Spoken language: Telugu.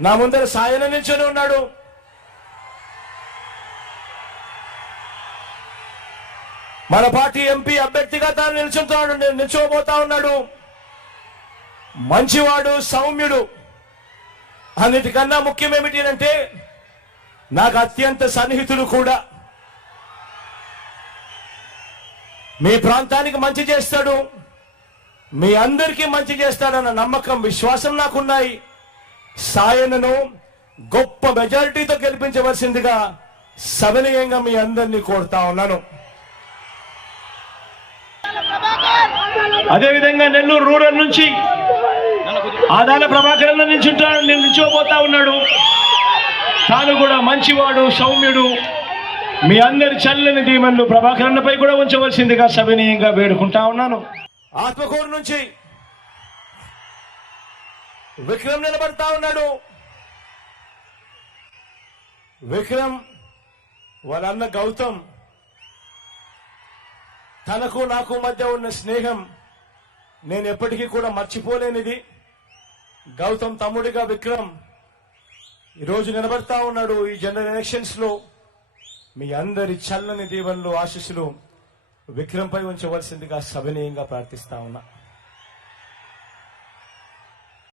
నా ముందర సాయన నిల్చొని ఉన్నాడు. మన పార్టీ ఎంపీ అభ్యర్థిగా తాను నిల్చుంటున్నాడు నిల్చోబోతా ఉన్నాడు. మంచివాడు సౌమ్యుడు. అన్నిటికన్నా ముఖ్యం ఏమిటి అంటే నాకు అత్యంత సన్నిహితుడు కూడా. మీ ప్రాంతానికి మంచి చేస్తాడు. మీ అందరికీ మంచి చేస్తాడన్న నమ్మకం విశ్వాసం నాకున్నాయి. సాయనను గొప్ప మెజారిటీతో గెలిపించవలసిందిగా సవినయంగా మీ అందరినీ కోరుతా ఉన్నాను. అదేవిధంగా నెల్లూరు రూరల్ నుంచి ఆదాల ప్రభాకర్ అన్న నిల్చుంటాడు నేను నిల్చోబోతా ఉన్నాడు. తాను కూడా మంచివాడు సౌమ్యుడు. మీ అందరి చల్లని దీవెనలు ప్రభాకర్ అన్నపై కూడా ఉంచవలసిందిగా సవినయంగా వేడుకుంటా ఉన్నాను. ఆత్మకూరు నుంచి విక్రమ్ నిలబడతా ఉన్నాడు. విక్రమ్ వాళ్ళన్న గౌతమ్ తనకు నాకు మధ్య ఉన్న స్నేహం నేను ఎప్పటికీ కూడా మర్చిపోలేనిది. గౌతమ్ తమ్ముడిగా విక్రమ్ ఈరోజు నిలబడతా ఉన్నాడు ఈ జనరల్ ఎలక్షన్స్లో. మీ అందరి చల్లని దీవెనలు ఆశీస్సులు విక్రమ్ పై ఉంచవలసిందిగా సవినయంగా ప్రార్థిస్తా ఉన్నా.